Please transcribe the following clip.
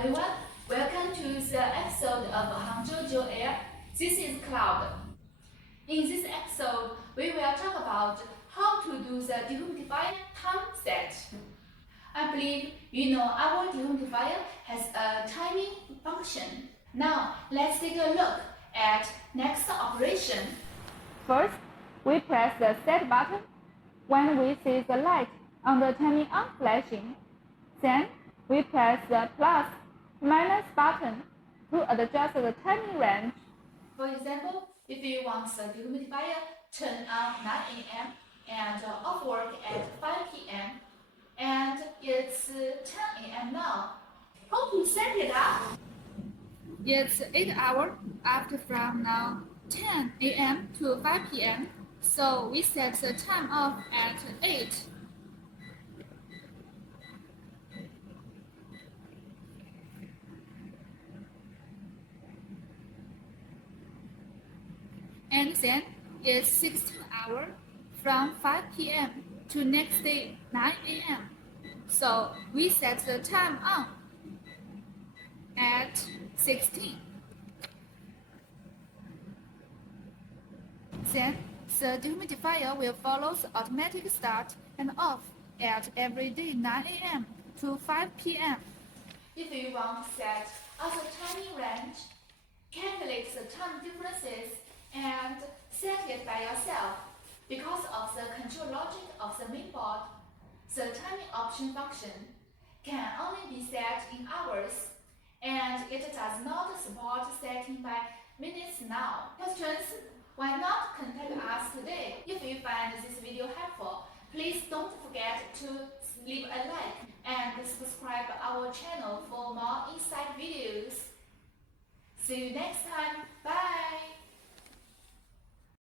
everyone, welcome to the episode of Hangzhou Air. This is Cloud. In this episode, we will talk about how to do the dehumidifier time set. I believe you know our dehumidifier has a timing function. Now, let's take a look at next operation. First, we press the set button when we see the light on the timing on flashing. Then, we press the plus minus button to adjust the timing range. For example, if you want the dehumidifier turn on 9 a.m. and off work at 5 p.m. and it's 10 a.m. now, how to set it up? It's 8 hours after from now 10 a.m. to 5 p.m. So we set the time off at 8. And then it's 16 hours from 5 p.m. to next day 9 a.m. So we set the time on at 16. Then the dehumidifier will follow the automatic start and off at every day 9 a.m. to 5 p.m. If you want to set other timing range, calculate the time differences and set it by yourself. Because of the control logic of the mainboard, the timing option function can only be set in hours, and it does not support setting by minutes now. Questions? Why not contact us today? If you find this video helpful, please don't forget to leave a like and subscribe our channel for more insight videos. See you next time. Bye!